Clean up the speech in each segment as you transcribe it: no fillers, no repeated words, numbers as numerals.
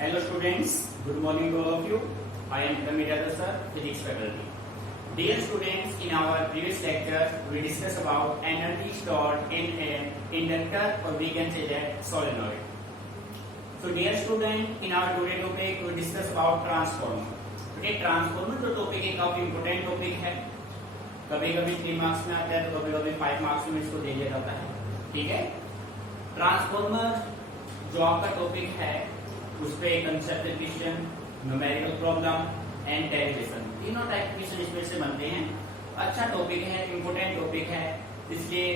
Hello students, good morning to all of you. I am Kamidada sir, physics faculty. Dear students, in our previous lecture we discussed about energy stored in an inductor or we can say that solenoid. So dear student, in our today topic we discuss about transformer. Okay, transformer जो topic है काफी important topic है. कभी कभी 3 marks में आता है तो कभी कभी 5 मार्क्स में इसको दे दिया जाता है. ठीक है, ट्रांसफॉर्मर जो आपका टॉपिक है उस पे concept question, numerical problem and derivation तीनों टाइप क्वेश्चन इसमें से बनते हैं. अच्छा टॉपिक है, इम्पोर्टेंट टॉपिक है, इसलिए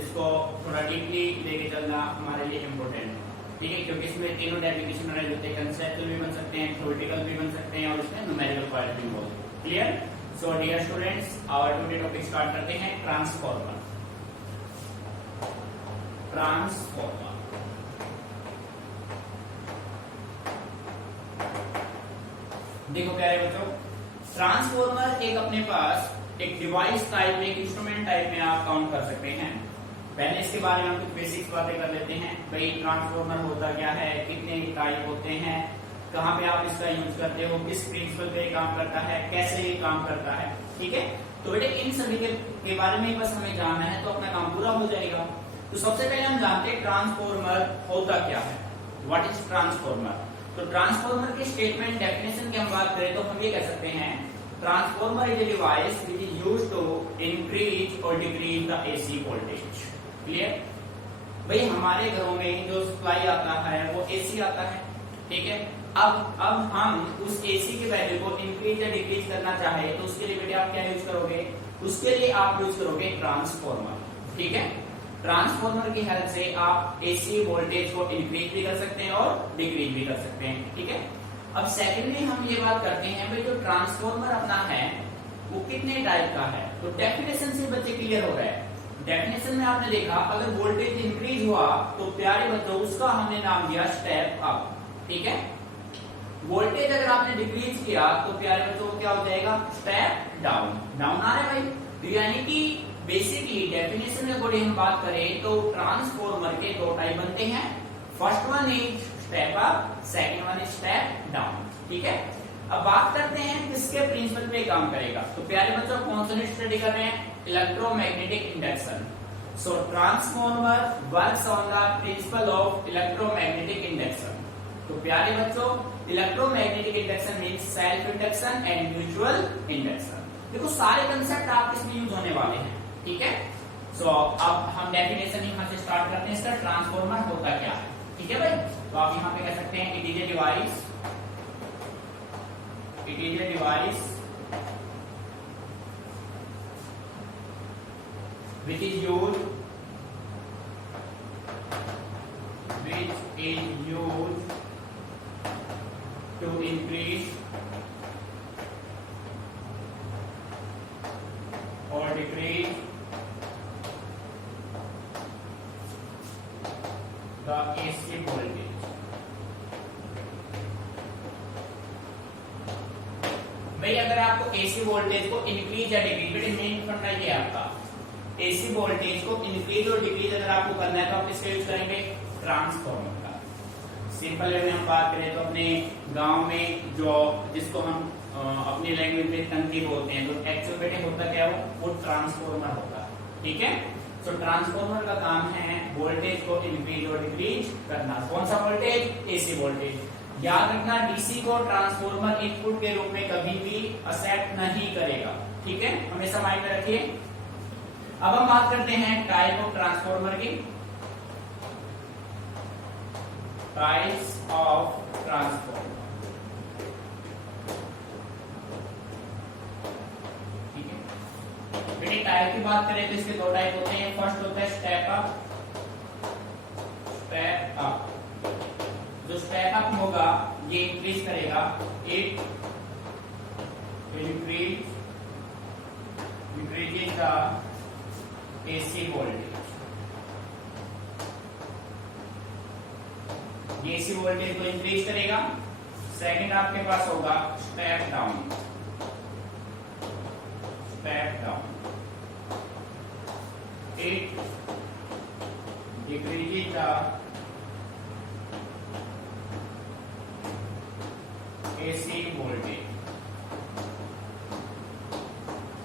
इसको थोड़ा डीपली लेके चलना हमारे लिए इम्पोर्टेंट है. ठीक है, क्योंकि इसमें तीनों टाइप के क्वेश्चन अरेंज होते हैं. कंसेप्चुअल भी बन सकते हैं, थ्योरेटिकल भी बन सकते हैं और इसमें न्यूमेरिकल पार्ट भी होता है. Clear? So dear students, our today topic start करते हैं. ट्रांसफॉर्मर. ट्रांसफॉर्मर देखो प्यारे बच्चों, ट्रांसफॉर्मर एक अपने पास एक डिवाइस टाइप में, एक इंस्ट्रूमेंट टाइप में आप काउंट कर सकते हैं. पहले इसके बारे में हम कुछ बेसिक्स बातें कर लेते हैं. भाई ट्रांसफॉर्मर होता क्या है, कितने टाइप होते हैं, कहाँ पे आप इसका यूज करते हो, किस प्रिंसिपल पे काम करता है, कैसे ये काम करता है. ठीक है, तो बेटे इन सभी के बारे में बस हमें जानना है तो अपना काम पूरा हो जाएगा. तो सबसे पहले हम जानते हैं ट्रांसफॉर्मर होता क्या है. What is transformer? तो ट्रांसफॉर्मर की स्टेटमेंट डेफिनेशन की हम बात करें तो हम ये कह सकते हैं transformer is a device which is used to increase और decrease the AC voltage. Clear? भाई हमारे घरों में जो सप्लाई आता है वो एसी आता है. ठीक है, अब हम उस एसी की वैल्यू को इंक्रीज या डिक्रीज करना चाहे तो उसके लिए बेटे आप क्या यूज करोगे? उसके लिए आप यूज करोगे ट्रांसफॉर्मर. ठीक है, ट्रांसफॉर्मर की हेल्प से आप एसी वोल्टेज को इंक्रीज भी कर सकते हैं और डिक्रीज भी कर सकते हैं. ठीक है, अब सेकेंडली हम ये बात करते हैं भाई जो ट्रांसफॉर्मर अपना है वो कितने टाइप का है. तो डेफिनेशन से बच्चे क्लियर हो रहा है. डेफिनेशन में आपने देखा अगर वोल्टेज इंक्रीज हुआ तो प्यारे बच्चों उसका हमने नाम दिया स्टेप अप. ठीक है, वोल्टेज अगर आपने डिक्रीज किया तो प्यारे बच्चों क्या हो जाएगा? Step down. डाउन आ रहा है भाई. तो यानी कि बेसिकली डेफिनेशन में अगर हम बात करें तो ट्रांसफॉर्मर के दो टाइप बनते हैं. First one is step up, second one is step down. ठीक है, अब बात करते हैं किसके प्रिंसिपल पे काम करेगा. तो प्यारे बच्चों कौन सा स्टडी कर रहे हैं? Electromagnetic induction. So transformer works on the principle of electromagnetic induction. तो प्यारे बच्चों electromagnetic induction means self induction and mutual induction. देखो सारे कंसेप्ट आपके इसमें यूज होने वाले हैं. ठीक है, सो अब हम डेफिनेशन यहां से स्टार्ट करते हैं. इसका ट्रांसफॉर्मर होता क्या है. ठीक है भाई, तो आप यहां पे कह सकते हैं it is a device, it is a device which is used to increase or decrease the AC voltage. भाई अगर आपको AC वोल्टेज को इंक्रीज या डिक्रीज मेन करना है आपका एसी वोल्टेज को इंक्रीज और डिक्रीज अगर आपको करना है तो आप किसका यूज करेंगे? ट्रांसफॉर्मर का. सिंपल वे में हम बात करें तो अपने गांव में जो जिसको हम अपनी लैंग्वेज में टंकी बोलते हैं तो एक्चुअल बेटे होता क्या है? वो ट्रांसफॉर्मर होता है. ठीक है, तो ट्रांसफॉर्मर का काम है वोल्टेज को इंक्रीज और डिक्रीज करना. कौन सा वोल्टेज? AC voltage. याद रखना डीसी को ट्रांसफॉर्मर इनपुट के रूप में कभी भी एक्सेप्ट नहीं करेगा. ठीक है, हमेशा माइंड में रखिए. अब हम बात करते हैं टाइप ऑफ ट्रांसफॉर्मर की. Types of transformer. ठीक है, बेटे टाइप की बात करें तो इसके दो टाइप होते हैं. फर्स्ट होता है स्टेप अप. स्टेप अप जो स्टेप अप होगा ये इंक्रीज करेगा. It increases the AC voltage. AC voltage को इंक्रीज करेगा. सेकंड आपके पास होगा step down. Step down it decreases the AC voltage.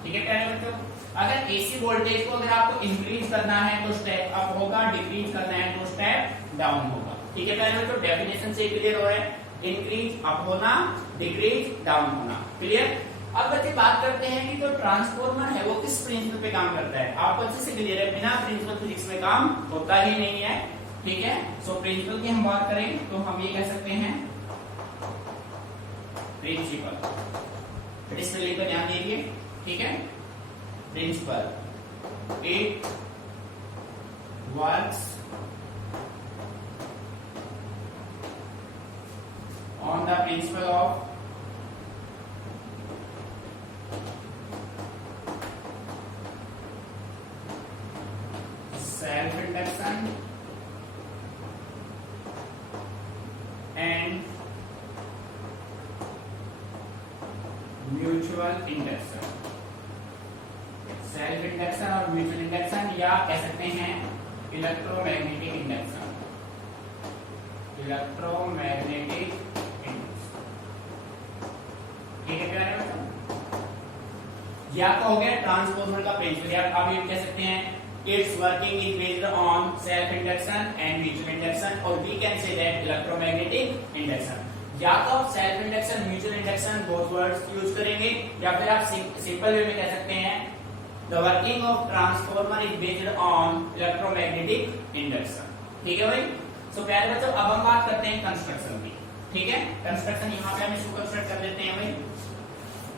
ठीक है प्यारे बच्चों, अगर एसी वोल्टेज को अगर आपको इंक्रीज करना है तो स्टेप अप होगा, डिक्रीज करना है तो स्टेप डाउन होगा। ठीक है प्यारे बच्चों, डेफिनेशन से क्लियर हो रहा है, इंक्रीज अप होना, डिक्रीज डाउन होना, क्लियर। अब बच्चे बात करते हैं कि जो ट्रांसफॉर्मर है वो किस प्रिंसिपल पे काम करता है। आपको अच्छे से क्लियर है, बिना प्रिंसिपल फिजिक्स में काम होता ही नहीं है। ठीक है, सो प्रिंसिपल की हम बात करें तो हम ये कह सकते हैं प्रिंसिपल। इस पे लेकर ध्यान दीजिए। ठीक है, principal it works on the principle of self induction and mutual induction। Self induction और म्यूचुअल इंडक्शन, या कह सकते हैं इलेक्ट्रोमैग्नेटिक इंडक्शन। इलेक्ट्रोमैग्नेटिक इंडक्शन, ठीक है प्यारे बच्चों। या तो हो गया ट्रांसफॉर्मर का प्रिंसिपल, या आप ये कह सकते हैं its working is based on self induction and mutual induction, or we can say that electromagnetic induction। या तो आप self induction, mutual induction both words use करेंगे, या फिर आप सिंपल वे में कह सकते हैं the working of transformer is based on electromagnetic induction. ठीक है भाई। सो प्यारे बच्चों, अब हम बात करते हैं कंस्ट्रक्शन की। ठीक है, कंस्ट्रक्शन यहाँ पे हम इसको कंस्ट्रक्ट कर लेते हैं भाई,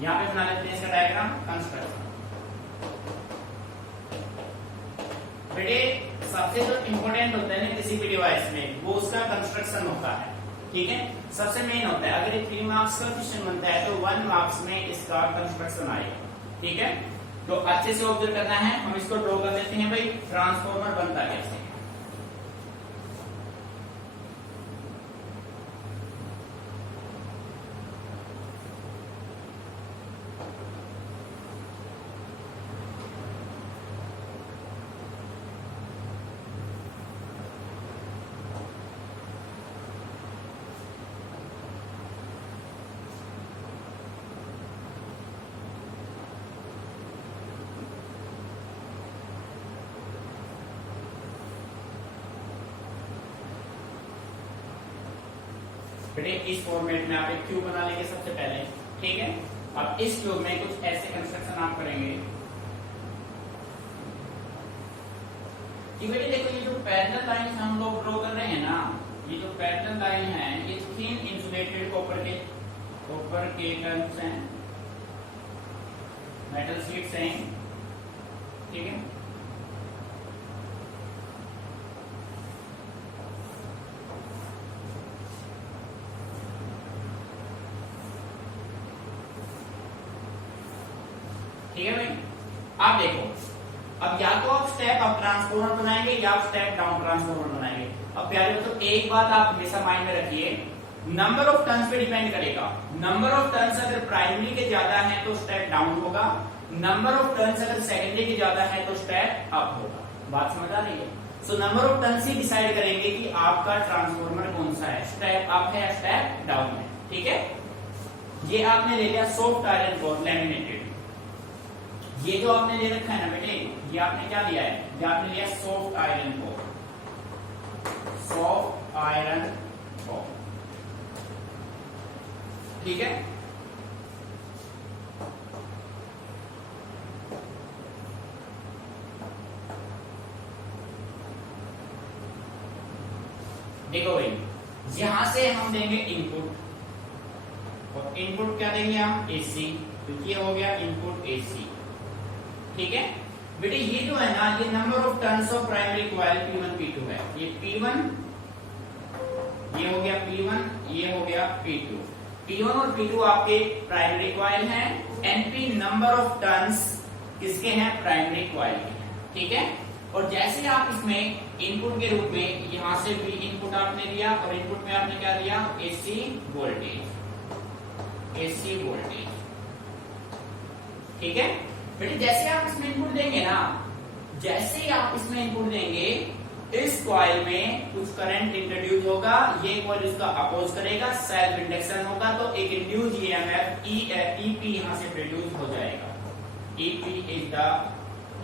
यहाँ पे बना लेते हैं इसका डायग्राम कंस्ट्रक्शन। बेटे सबसे जो इम्पोर्टेंट होता है ना किसी भी डिवाइस में, वो उसका कंस्ट्रक्शन होता है। ठीक है, सबसे मेन होता है। अगर 3 मार्क्स का क्वेश्चन बनता है तो 1 मार्क्स में इसका कंस्ट्रक्शन आएगा। ठीक है, तो अच्छे से ऑब्जर्व करना है। हम इसको ड्रॉ कर देते हैं भाई, ट्रांसफॉर्मर बनता कैसे। बेटे इस फॉर्मेट में आप एक क्यूब बना लेंगे सबसे पहले। ठीक है, अब इस क्यूब में कुछ ऐसे कंस्ट्रक्शन आप करेंगे कि बेटे देखो, ये जो पैरेलल लाइन हम लोग ड्रॉ कर रहे हैं ना, ये जो पैरेलल लाइन है ये थिन इंसुलेटेड कॉपर के टर्म्स हैं, मेटल शीट्स हैं। ठीक है, ठीक है भाई। आप देखो, अब या तो आप स्टेप अप ट्रांसफॉर्मर बनाएंगे या आप स्टेप डाउन ट्रांसफॉर्मर बनाएंगे। अब प्यारे बच्चों, एक बात आप हमेशा माइंड में रखिए, नंबर ऑफ टर्न्स पे डिपेंड करेगा। नंबर ऑफ टर्न्स अगर प्राइमरी के ज्यादा है तो स्टेप डाउन होगा, नंबर ऑफ टर्न्स अगर सेकेंडरी के ज्यादा है तो स्टेप अप होगा। बात समझ आ रही है। So number of turns he decide करेंगे कि आपका ट्रांसफॉर्मर कौन सा है, स्टेप अप है या स्टेप डाउन है। ठीक है, ये आपने ले लिया सॉफ्ट आयरन कोर लैमिनेटेड। ये जो आपने ले रखा है ना बेटे, ये आपने क्या लिया है, ये आपने लिया soft iron core, soft iron core. ठीक है, देखो भाई, यहां से हम देंगे इनपुट, और इनपुट क्या देंगे हम, एसी। तो ये हो गया इनपुट एसी। ठीक है बेटे, ये जो है ना, ये number of turns of primary coil P1 P2 है। ये P1, ये हो गया P1, ये हो गया P2। P1 और P2 आपके प्राइमरी कॉइल हैं। NP नंबर ऑफ टर्न्स किसके हैं, प्राइमरी कॉइल के हैं। ठीक है, और जैसे आप इसमें इनपुट के रूप में यहां से भी इनपुट आपने लिया, और इनपुट में आपने क्या दिया, एसी वोल्टेज, एसी वोल्टेज। ठीक है बेटे, जैसे आप इसमें इनपुट देंगे ना, जैसे ही आप इसमें इनपुट देंगे, इस इस कॉइल में कुछ करंट इंट्रोड्यूस होगा, ये कॉइल इसका अपोज करेगा, सेल्फ इंडक्शन होगा, तो एक इंड्यूस ईएमएफ ईपी यहां से प्रोड्यूस हो जाएगा। EP is the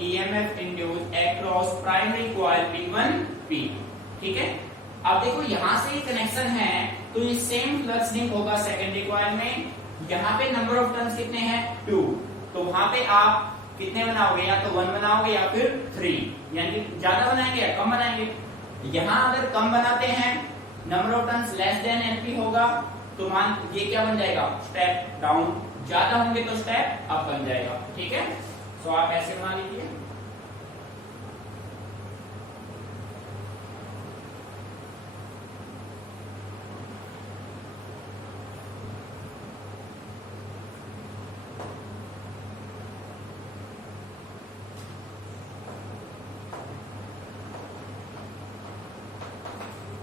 EMF induce across primary coil P1 P2। ठीक है, अब देखो यहां से कनेक्शन है तो ये सेम फ्लक्स लिंक होगा सेकेंडरी कॉइल में। यहाँ पे नंबर ऑफ टर्न्स कितने हैं 2, तो वहां पे आप कितने बनाओगे, या तो 1 बनाओगे या फिर 3, यानी कि ज्यादा बनाएंगे या कम बनाएंगे। यहाँ अगर कम बनाते हैं, number of turns less than NP होगा, तो मान ये क्या बन जाएगा स्टेप डाउन, ज्यादा होंगे तो स्टेप अप बन जाएगा। ठीक है, तो आप ऐसे बना लीजिए।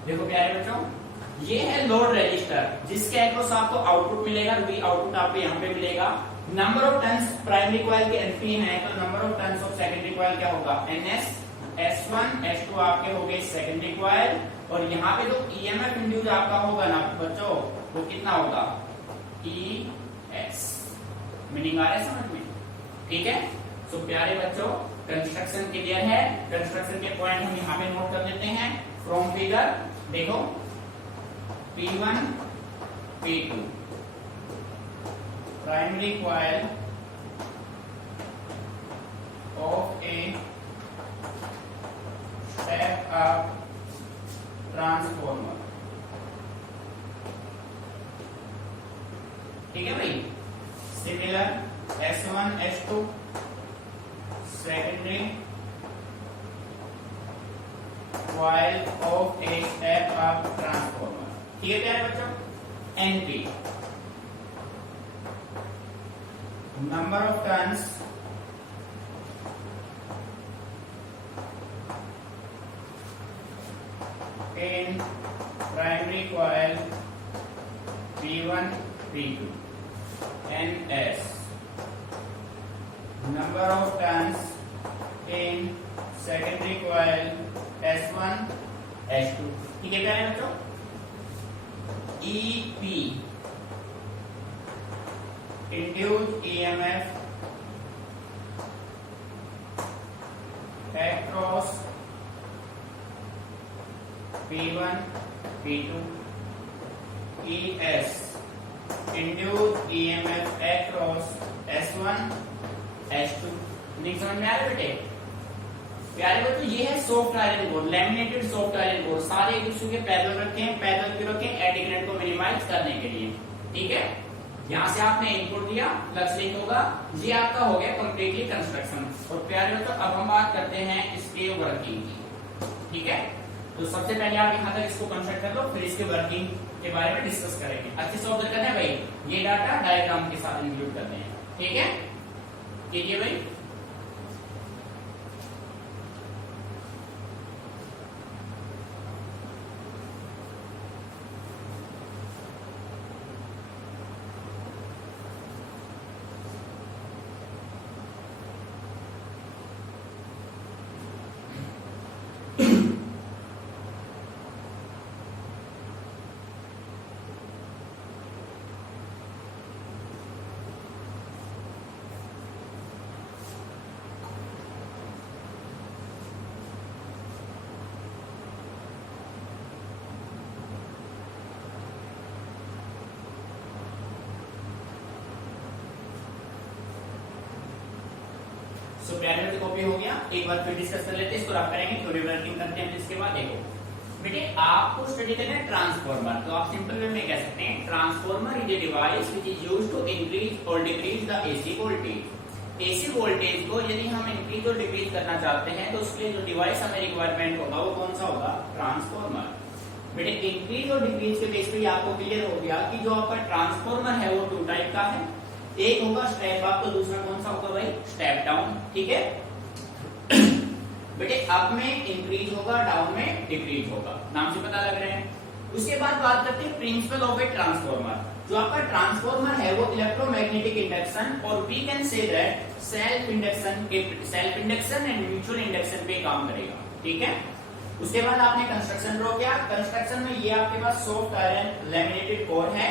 देखो प्यारे बच्चों, ये है लोड रेजिस्टर जिसके अक्रॉस आपको आउटपुट मिलेगा, वही आउटपुट आपको यहाँ पे मिलेगा। Number of turns primary coil के एनपी है, तो number of turns of secondary coil क्या होगा एनएस, S1 S2 आपके हो गए सेकेंडरी कॉइल, और यहाँ पे जो ईएमएफ इंड्यूस आपका होगा ना बच्चों, वो कितना होगा ES। मीनिंग आ रहा है समझ में? ठीक है, तो प्यारे बच्चों कंस्ट्रक्शन क्लियर है। कंस्ट्रक्शन के पॉइंट हम यहाँ पे नोट कर लेते हैं फ्रॉम फिगर। देखो P1 P2 primary coil of a step up transformer. ठीक है भाई, similar S1 S2 secondary coil of a step up transformer. ठीक है प्यारे बच्चों, NP number of turns in primary coil P1 P2, NS number of turns in secondary coil S1 S2। ठीक है प्यारे बच्चों, EP induced EMF across P1 P2, ES induced EMF across S1 S2। नहीं समझ में आ रहा बेटे? प्यारे बच्चों, ये है soft iron board, laminated soft iron board. सारे एक दूसरे के पैरेलल रखे हैं, पैरेलल क्यों रखे हैं? एडी करंट को मिनिमाइज करने के लिए। ठीक है, यहाँ से आपने इनपुट दिया, फ्लक्स लिंक होगा, ये आपका हो गया कंप्लीटली कंस्ट्रक्शन। और प्यारे बच्चों अब हम बात करते हैं इसके वर्किंग की। ठीक है, तो सबसे पहले आप यहाँ तक इसको कंस्ट्रक्ट कर लो, फिर इसके वर्किंग के बारे में डिस्कस करेंगे। अच्छे से ऑब्जर्व करना है भाई, ये डाटा डायग्राम के साथ इंक्लूड करते हैं। ठीक है, कीजिए भाई। सो प्यारे बच्चों कॉपी हो गया, एक बार फिर डिस्कस कर लेते हैं, इसको रफ करेंगे, थोड़ी वर्किंग करते हैं। इसके बाद देखो बेटे, आपको स्टडी करना है ट्रांसफॉर्मर, तो आप सिंपल वे में कह सकते हैं transformer is a device which is used to increase और decrease the AC voltage. AC voltage को यदि हम इंक्रीज और डिक्रीज करना चाहते हैं तो उसके लिए जो डिवाइस हमें रिक्वायरमेंट होगा वो कौन सा होगा? ट्रांसफॉर्मर। बेटे इंक्रीज और डिक्रीज के बेस पे आपको क्लियर हो गया कि जो आपका ट्रांसफॉर्मर है वो 2 टाइप का है, एक होगा स्टेप अप, तो दूसरा कौन सा होगा भाई? Step down. ठीक है बेटे, अप में इंक्रीज होगा, डाउन में डिक्रीज होगा, नाम से पता लग रहे हैं। उसके बाद बात करते हैं प्रिंसिपल ऑफ ए ट्रांसफॉर्मर। जो आपका ट्रांसफॉर्मर है वो इलेक्ट्रोमैग्नेटिक इंडक्शन और we can say that self induction and mutual induction पे काम करेगा। ठीक है, उसके बाद आपने कंस्ट्रक्शन ड्रॉ किया। कंस्ट्रक्शन में ये आपके पास सॉफ्ट आयरन लैमिनेटेड कोर है,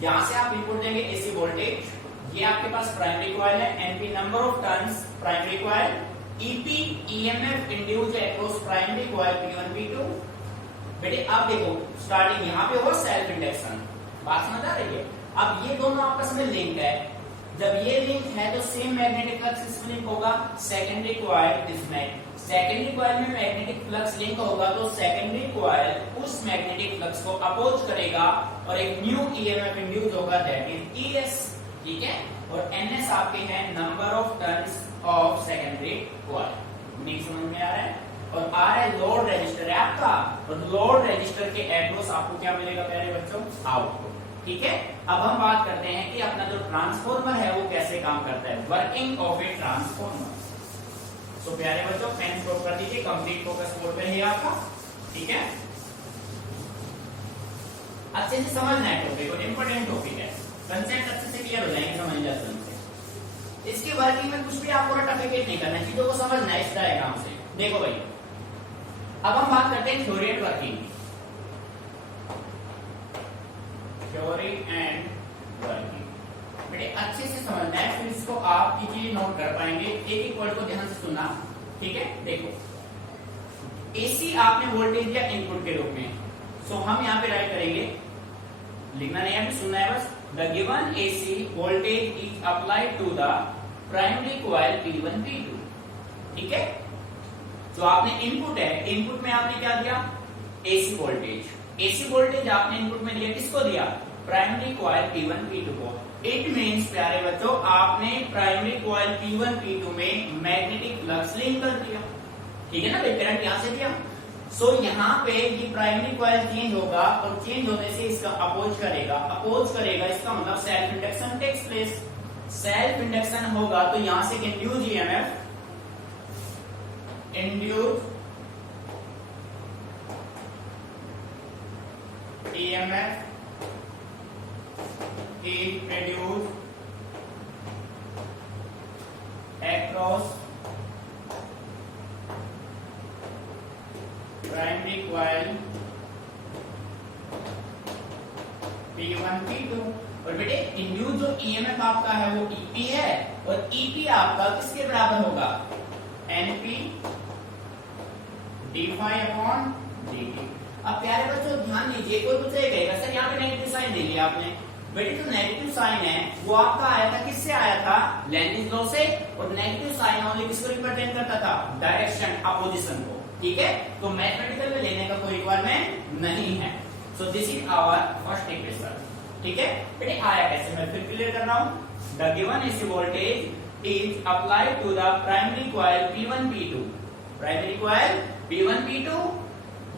जहां से आप इनपुट देंगे एसी वोल्टेज। ये आपके पास प्राइमरी कॉइल है, NP number of turns primary coil, EP EMF induced across primary coil P1 P2। बेटे अब देखो स्टार्टिंग यहाँ पे हो सेल्फ इंडक्शन, बात समझ आ रही है। अब ये दोनों आपस में लिंक है, जब ये लिंक है तो सेम मैग्नेटिक फ्लक्स इसमें लिंक होगा। सेकेंडरी कॉइल इसमें, सेकेंडरी कॉइल में मैग्नेटिक फ्लक्स लिंक होगा तो सेकेंडरी कॉइल उस मैग्नेटिक फ्लक्स को अपोज करेगा और एक न्यू ईएमएफ इंड्यूस होगा, दैट इज ईएस। ठीक है, और एनएस आपके हैं number of turns of secondary coil. नहीं समझ में आ रहा है। और आर है लोड रजिस्टर है आपका, और लोड रजिस्टर के एक्रॉस आपको क्या मिलेगा प्यारे बच्चों, आउटपुट। ठीक है, अब हम बात करते हैं कि अपना जो ट्रांसफॉर्मर है वो कैसे काम करता है, वर्किंग ऑफ ए ट्रांसफॉर्मर। तो प्यारे बच्चों पेन स्टॉप कर दीजिए, कंप्लीट फोकस बोर्ड पे है आपका। ठीक है, अच्छे से समझना है टॉपिक को, इंपॉर्टेंट टॉपिक है, कंसेप्ट अच्छे से क्लियर हो जाएंगे समझ जाते हैं। इसकी वर्किंग में कुछ भी आपको रटिफिकेट नहीं करना, चीजों को समझना है इस डायग्राम से। देखो भाई, अब हम बात करते हैं theory and working, theory and working. बेटे अच्छे से समझना है, फिर इसको आप इजीली नोट कर पाएंगे। एक एक वर्ड को ध्यान से सुनना। ठीक है, देखो एसी आपने वोल्टेज दिया इनपुट के रूप में, सो हम यहाँ पे राइट करेंगे, लिखना नहीं है, सुनना है बस। The given AC voltage is applied to the primary coil P1 P2। ठीक है, जो आपने इनपुट है, इनपुट में आपने क्या दिया, एसी वोल्टेज। एसी वोल्टेज आपने इनपुट में दिया, किसको दिया, प्राइमरी कॉइल P1 P2 को। इट मींस प्यारे बच्चों आपने प्राइमरी कॉइल P1 P2 में मैग्नेटिक फ्लक्स लिंक कर दिया। ठीक है ना, करंट यहां से दिया। सो यहाँ पे ये प्राइमरी कॉइल चेंज होगा और चेंज होने से इसका अपोज करेगा, इसका मतलब self induction takes place. Self induction होगा तो यहां से induce EMF, induce EMF is produced across primary coil P1 P2। और बेटे इंड्यूस जो ईएमएफ आपका है वो ईपी है, और ईपी आपका किसके बराबर होगा, एनपी d∅/dt। अब प्यारे बच्चों ध्यान दीजिए, कोई कुछ कहेगा सर यहाँ पे नेगेटिव साइन दे लिया आपने। बेटे जो नेगेटिव साइन है वो आपका आया था, किससे आया था, लेंज़ लॉ से। और नेगेटिव साइन ओनली किसको रिप्रेजेंट करता था, डायरेक्शन, अपोजिशन को। ठीक है, तो मैथमेटिकल में लेने का कोई रिक्वायरमेंट नहीं है। So this is our first equation. ठीक है बेटे, आया कैसे, मैं फिर क्लियर कर रहा हूं। The given AC voltage is applied to the primary coil P1 P2, primary coil P1 P2,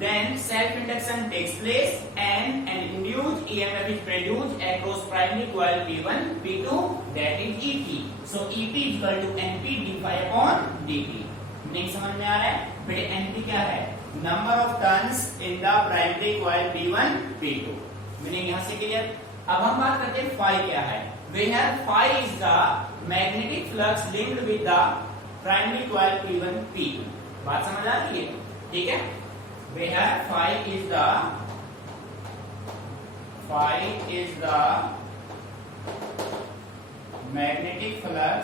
then self induction takes place and an induced EMF is produced across primary coil P1 P2, that is EP. So EP is equal to NP d∅/dt। नहीं समझ में आ रहा है बेटे, NP क्या है, number of turns in the primary coil P1 P2। Meaning यहां से क्लियर। अब हम बात करते हैं phi क्या है। Where phi is the magnetic flux linked with the primary coil P1 P2। बात समझ आ रही है, ठीक है। Where phi is the magnetic flux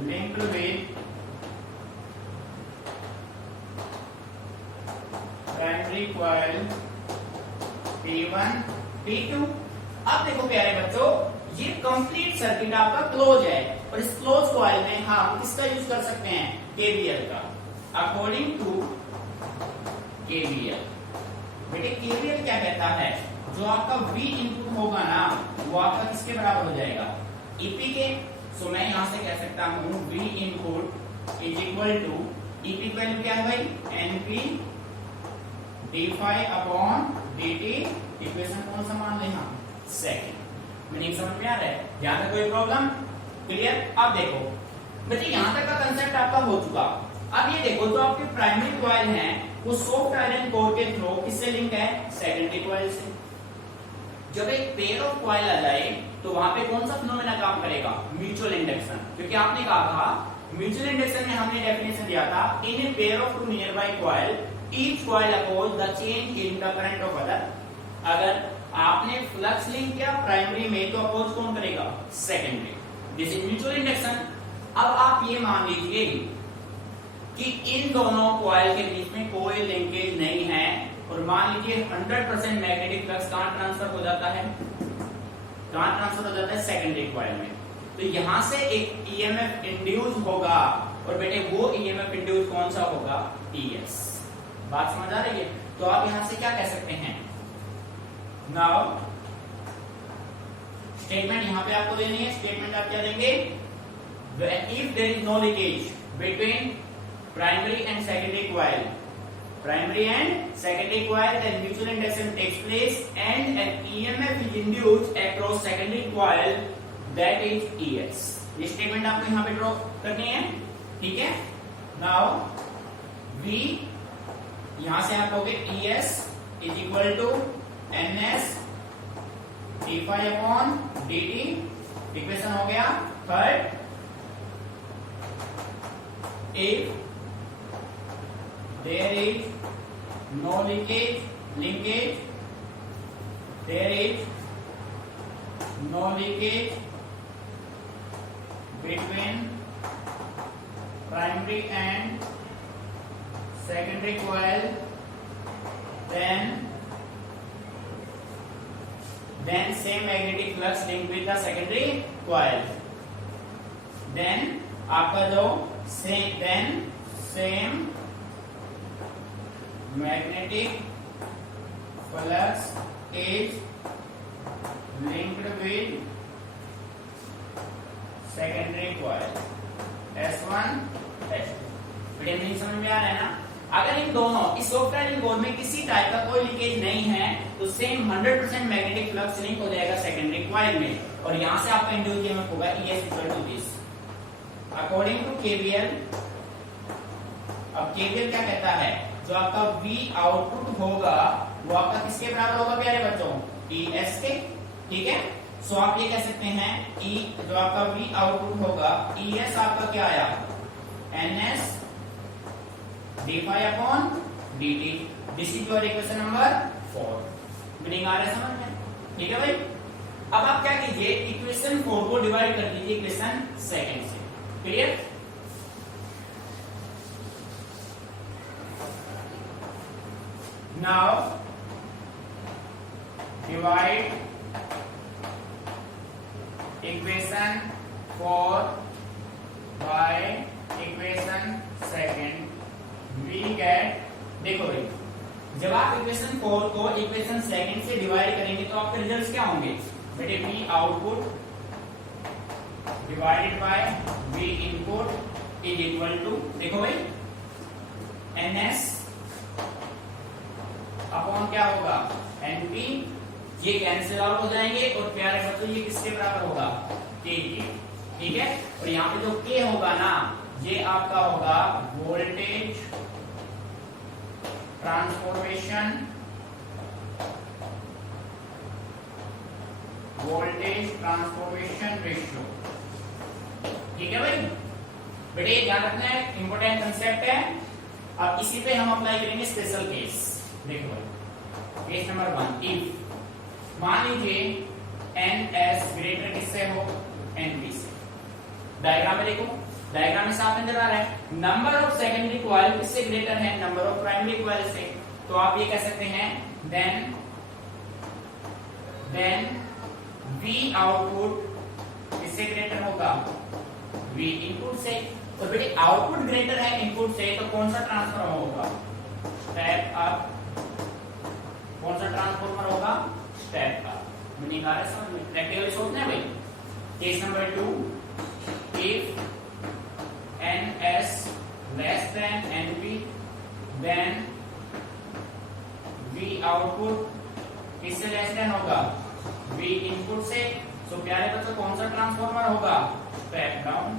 linked with primary coil P1 P2। अब देखो प्यारे बच्चों, ये कंप्लीट सर्किट आपका क्लोज है, और इस क्लोज कॉइल में हम किसका यूज कर सकते हैं, केवीएल का, अकॉर्डिंग टू केवीएल। बेटे केवीएल क्या कहता है, जो आपका V इनपुट होगा ना वो आपका किसके बराबर हो जाएगा, ईपी के। सो मैं यहां से कह सकता हूं V input is equal to, EP की वैल्यू क्या है भाई, एनपी d∅/dt। इक्वेशन कौन सा मान लें हम, सेकंड। मीनिंग समझ में आ रहा है, यहां तक कोई प्रॉब्लम, क्लियर। अब देखो बच्चे यहां तक का कंसेप्ट आपका हो चुका। अब ये देखो, जो आपके प्राइमरी कॉइल है वो सॉफ्ट आयरन कोर के थ्रू किससे लिंक है, सेकेंडरी कॉइल से। जब एक पेयर ऑफ कॉइल आ जाए तो वहां पे कौन सा फिनोमेना काम करेगा, म्यूचुअल इंडक्शन। क्योंकि आपने कहा था म्यूचुअल इंडक्शन में हमने डेफिनेशन दिया था, in a pair of two nearby coil each coil oppose the change in the current of other. अगर आपने फ्लक्स लिंक किया प्राइमरी में तो अपोज कौन करेगा? Secondary. This is mutual induction. अब आप ये मान लीजिए कि इन दोनों कॉइल के बीच में कोई लिंकेज नहीं है और मान लीजिए 100% मैग्नेटिक फ्लक्स कहां ट्रांसफर हो जाता है? कहां ट्रांसफर हो जाता है? सेकेंडरी कॉइल में। तो यहां से एक ईएमएफ इंड्यूस होगा और बेटे वो ईएमएफ इंड्यूस कौन सा होगा? ईएस। बात समझ आ रही है? तो आप यहां से क्या कह सकते हैं? नाउ स्टेटमेंट यहां पे आपको देनी है। स्टेटमेंट आप क्या देंगे? If there is no leakage between primary and secondary coil, primary and secondary coil, then mutual induction takes place and an EMF is induced across secondary coil, that is ES। ये statement आपको यहाँ पे draw करनी है, ठीक है। Now V यहां से आप कहोगे ES is equal to NS d∅ upon dt। Equation हो गया third. if there is no linkage, there is no linkage between primary and secondary coil, then same magnetic flux linked with the secondary coil, then आपका जो same magnetic flux is linked with secondary coil S1 S2। Meaning समझ में आ रहा है ना? अगर इन दोनों इस सॉफ्टवेयर बोर्ड में किसी टाइप का कोई लीकेज नहीं है तो सेम 100% मैग्नेटिक फ्लक्स लिंक हो जाएगा सेकेंडरी कॉइल में और यहां से आपका इंड्यूस ईएमएफ होगा ES equal to this according to KVL. अब केवीएल क्या कहता है? जो आपका V आउटपुट होगा वो आपका किसके बराबर होगा प्यारे बच्चों? ES के, ठीक है। सो आप ये कह सकते हैं E जो आपका V आउटपुट होगा ES आपका क्या आया? NS d∅ upon dt। This is your equation number 4। Meaning आ रहा है समझ में? ठीक है भाई। अब आप क्या कीजिए, इक्वेशन 4 को डिवाइड कर दीजिए इक्वेशन 2 से। Clear? Now divide equation 4 by equation 2। We get, देखो भाई जब आप इक्वेशन 4 को इक्वेशन 2 से डिवाइड करेंगे तो आपके रिजल्ट्स क्या होंगे बेटे? V output divided by V input is equal to, देखो भाई NS अपॉन क्या होगा? NP। ये कैंसिल आउट हो जाएंगे और प्यारे बच्चों ये किसके बराबर होगा? K के, ठीक है। और यहाँ पे जो K होगा ना ये आपका होगा वोल्टेज ट्रांसफॉर्मेशन रेशियो, ठीक है भाई। बेटे ये ध्यान रखना है, इंपॉर्टेंट कंसेप्ट है। अब इसी पे हम अप्लाई करेंगे स्पेशल केस। देखो भाई केस नंबर 1, इफ मान लीजिए NS ग्रेटर किससे हो? NP से। डायग्राम में देखो, डायग्राम में साफ नजर आ रहा है नंबर ऑफ सेकेंडरी कॉइल किससे ग्रेटर है? नंबर ऑफ प्राइमरी कॉइल से। तो आप ये कह सकते हैं देन V आउटपुट किससे ग्रेटर होगा? V इनपुट से। तो बेटे आउटपुट ग्रेटर है इनपुट से तो कौन सा ट्रांसफॉर्मर होगा? Step up. कौन सा ट्रांसफॉर्मर होगा? Step up. मीनिंग आ रहा है समझ में? प्रैक्टिकली सोचना है भाई। Case number 2, if NS less than NP then V output किससे लेस देन होगा? V इनपुट से। तो प्यारे बच्चों कौन सा ट्रांसफॉर्मर होगा? Step down.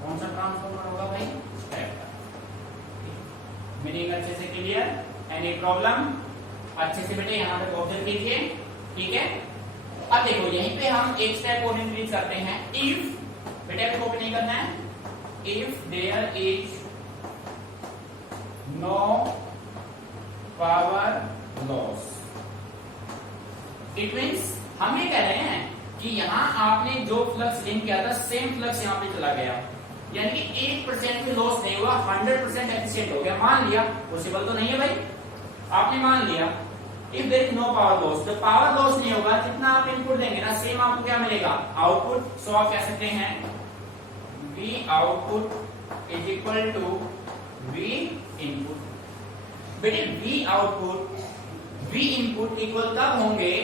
कौन सा ट्रांसफॉर्मर होगा भाई? Step down. मीनिंग अच्छे से क्लियर? Any problem? अच्छे से बेटे यहाँ पे ऑब्जर्व कीजिए, ठीक है। अब देखो यहीं पे हम एक स्टेप और इंक्रीज करते हैं। इफ बेटा इसको कॉपी नहीं करना है। If there is no power loss, it means हम ये कह रहे हैं कि यहाँ आपने जो फ्लक्स लिंक किया था सेम फ्लक्स यहाँ पे चला गया, यानी कि 1% भी लॉस नहीं हुआ, 100% एफिशिएंट हो गया। मान लिया, पॉसिबल तो नहीं है भाई, आपने मान लिया। If there is no power loss, जब पावर लॉस नहीं होगा, जितना आप इनपुट देंगे ना सेम आपको क्या मिलेगा, आउटपुट। सो आप कह सकते हैं V output is equal to V input. बेटे V output V input equal तब होंगे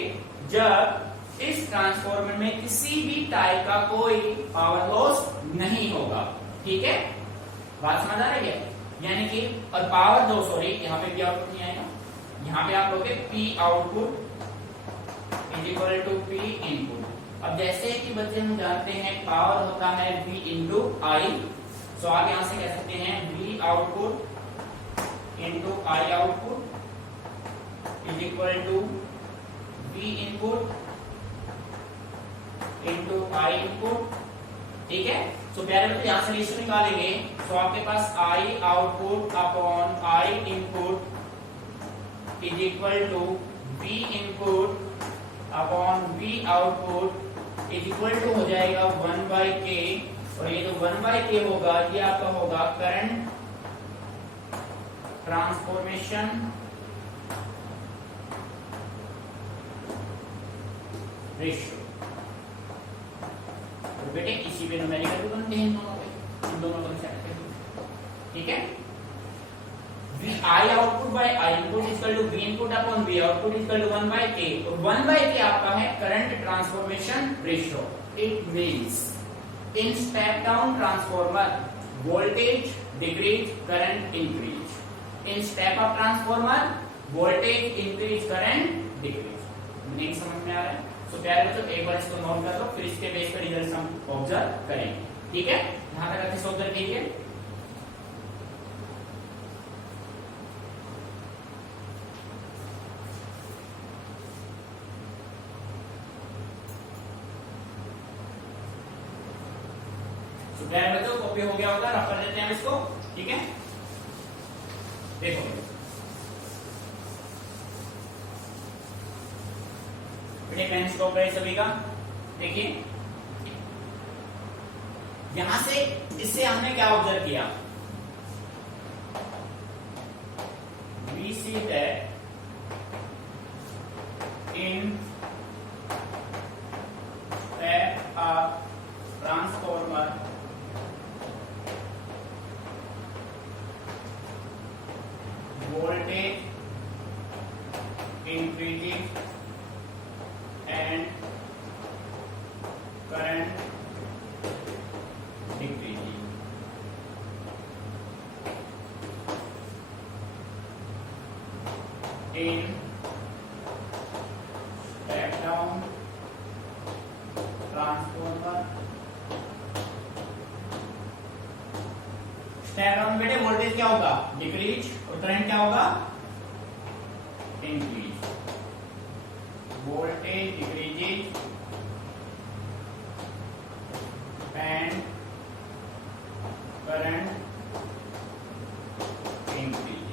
जब इस ट्रांसफॉर्मर में किसी भी टाइप का कोई पावर लॉस नहीं होगा। ठीक है, बात समझ आ रही है? यानी कि और पावर लॉस, सॉरी यहाँ पे भी आउटपुट नहीं आएगा, यहाँ पे आप लोगे P output is equal to P input. अब जैसे कि बच्चे हम जानते हैं पावर होता है V इंटू आई, सो आप यहां से कह सकते हैं V output into I output is equal to V input into I input. ठीक है, सो प्यारे बच्चे यहां से रेशियो निकालेंगे, तो आपके पास I output upon I input is equal to V input upon V output is equal to हो जाएगा 1/k, और ये जो 1/k होगा ये आपका होगा करंट ट्रांसफॉर्मेशन रेशियो। तो बेटे इसी पे न्यूमेरिकल भी बनते हैं इन दोनों कंसेप्ट के। ठीक है, V I output by I input equal to V input upon V output equal to 1/k, और 1/k आपका है current transformation ratio. It means in step down transformer voltage decrease current increase, in step up transformer voltage increase current decrease. नहीं समझ में आ रहा है? तो प्यारे बच्चों एक बार इसको नोट कर लो, फिर इसके बेस पर रिजल्ट हम ऑब्जर्व करेंगे। ठीक है, यहां तक अच्छे से ऑब्जर्व कीजिए। तो प्यारे बच्चों कॉपी हो गया होगा, रफ कर देते हैं हम इसको। ठीक है, देखो पेन स्टॉप है सभी का। देखिए यहां से इससे हमने क्या ऑब्जर्व किया, we see that in a transformer voltage increasing and current decreasing। In step down transformer, step down बेटे वोल्टेज क्या होगा, डिक्रीज, और करंट क्या होगा, increase. Voltage decreases and current increase.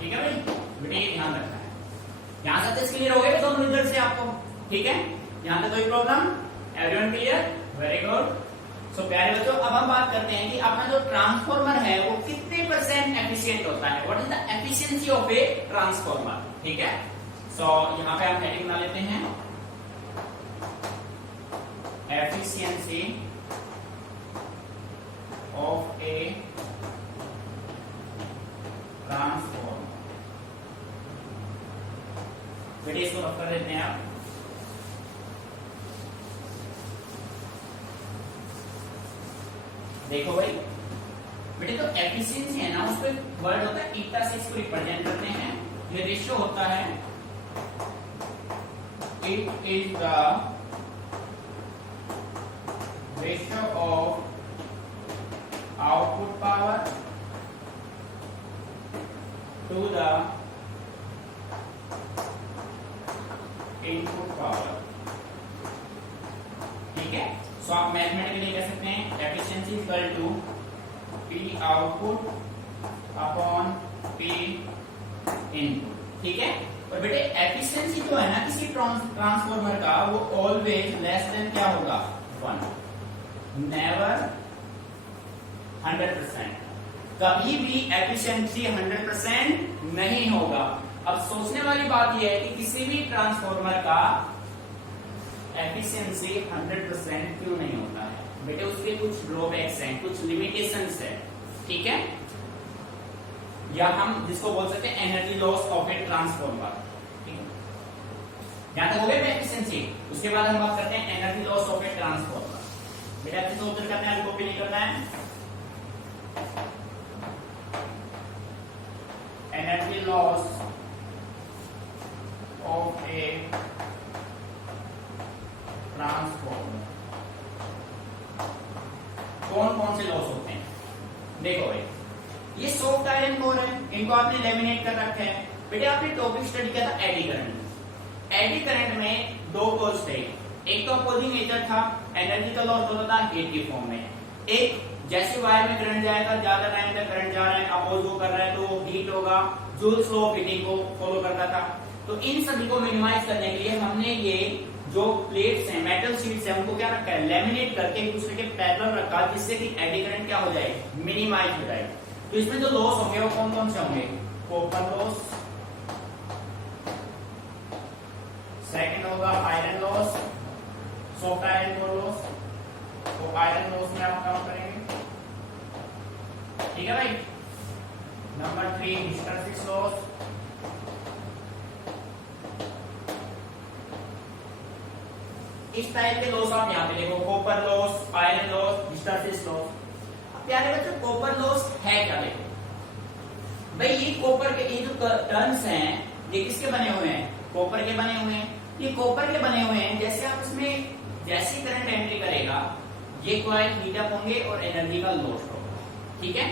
ठीक है भाई, बेटे ये ध्यान रखना है। यहां तक क्लियर हो गए दोनों रिजल्ट से आपको? ठीक है, यहां तक कोई problem? Everyone clear? Very good. So प्यारे बच्चों अब हम बात करते हैं कि अपना जो ट्रांसफॉर्मर है वो कितने परसेंट एफिशिएंट होता है, what is the efficiency of A transformer. ठीक है, सो यहां पे हम हेडिंग बना लेते हैं एफिशिएंसी ऑफ ए ट्रांसफॉर्मर। बेटे इसको रख कर देते हैं आप। देखो भाई बेटे तो एफिशिएंसी है ना, उसको वर्ड होता है ईटा से इसको रिप्रेजेंट करते हैं। ये रेशियो होता है it is the ratio of output power to the input power. Efficiency equal to P output upon P input. ठीक है, और बेटे एफिशिएंसी जो है ना किसी ट्रांसफॉर्मर का वो ऑलवेज लेस देन क्या होगा 1, नेवर 100%। कभी भी एफिशिएंसी 100% नहीं होगा। अब सोचने वाली बात यह है कि किसी भी ट्रांसफॉर्मर का एफिशिएंसी 100% क्यों नहीं होता है? बेटे उसके कुछ ड्रॉबैक्स हैं, कुछ लिमिटेशंस है। ठीक है, या हम जिसको बोल सकते हैं energy loss of A transformer. ठीक है, यहां तक हो गया एफिशिएंसी। उसके बाद हम बात करते हैं energy loss of A transformer. बेटा अच्छे से उत्तर करना है, कॉपी नहीं करना है। Energy loss of A transformer कौन कौन से लॉस होते हैं? देखो भाई, ये सॉफ्ट आयरन कोर है, इनको आपने लेमिनेट कर रखा है। बेटे आपने टॉपिक स्टडी किया था एडी करंट। एडी करंट में दो कोर्स थे, एक तो अपोजिंग नेचर था, एनर्जी का लॉस होता था हीट की फॉर्म में। एक जैसे वायर में करंट जाएगा, ज्यादा टाइम तक करंट जा रहा है, अपोज वो कर रहा है तो हीट होगा, जूल्स लॉ ऑफ हीटिंग को फॉलो करता था। तो इन सभी को मिनिमाइज करने के लिए हमने ये जो प्लेट्स हैं, मेटल शीट्स हैं, उनको क्या रखा है, लेमिनेट करके एक दूसरे के पैरेलल रखा, जिससे कि एडी करंट क्या हो जाए, मिनिमाइज हो जाए। तो इसमें जो लॉस होंगे वो कौन कौन से होंगे? कॉपर लॉस, सेकंड होगा iron loss, soft iron core loss. तो आयरन लॉस में आप काउंट करेंगे। ठीक है भाई। नंबर 3 हिस्टैरिसीस लॉस, इस टाइप के लॉस आप यहाँ पे देखो, copper loss, iron loss, hysteresis loss. अब प्यारे बच्चों कॉपर लॉस है क्या? देखो भाई, ये कॉपर के ये जो टर्न्स हैं ये किसके बने हुए हैं? कॉपर के बने हुए हैं। ये कॉपर के बने हुए हैं, जैसे आप इसमें जैसी करंट एंट्री करेगा ये कॉइल हीट अप होंगे और एनर्जी का लॉस होगा। ठीक है।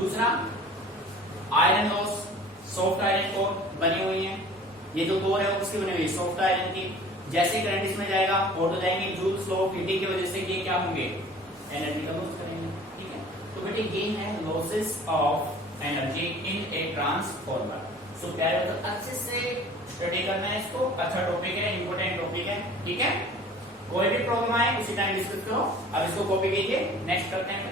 दूसरा iron loss, soft iron core बनी हुई है, ये जो कोर है उसकी बनी हुई है सॉफ्ट आयरन की। जैसे करंट इसमें जाएगा हॉट हो जाएंगे, जूल्स लॉ ऑफ हीटिंग की वजह से ये क्या होंगे, एनर्जी का लॉस करेंगे। ठीक है, तो बेटे ये है losses of energy in a transformer. So प्यारे बच्चों अच्छे से स्टडी करना है इसको, अच्छा टॉपिक है, इंपोर्टेंट टॉपिक है। ठीक है, कोई भी प्रॉब्लम आए उसी टाइम डिस्कस करो। अब इसको कॉपी कीजिए, नेक्स्ट करते हैं।